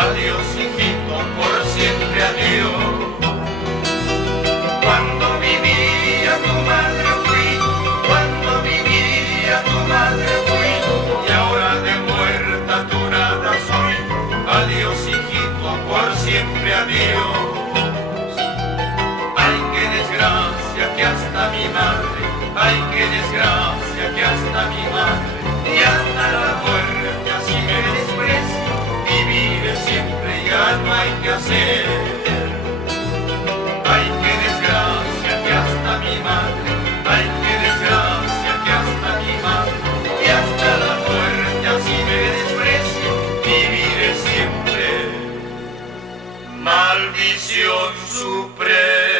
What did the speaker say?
Adiós, hijito, por siempre adiós. Cuando vivía tu madre fui, cuando vivía tu madre fui, y ahora de muerta tú nada soy. Adiós, hijito, por siempre adiós. Ay, qué desgracia que hasta mi madre, ay, qué desgracia que hasta mi madre, y hasta la muerte así me desprecia. Vivir siempre ya no hay que hacer. Ay, qué desgracia que hasta mi madre, ay, qué desgracia que hasta mi madre, y hasta la muerte así me desprecia. Viviré siempre, maldición suprema.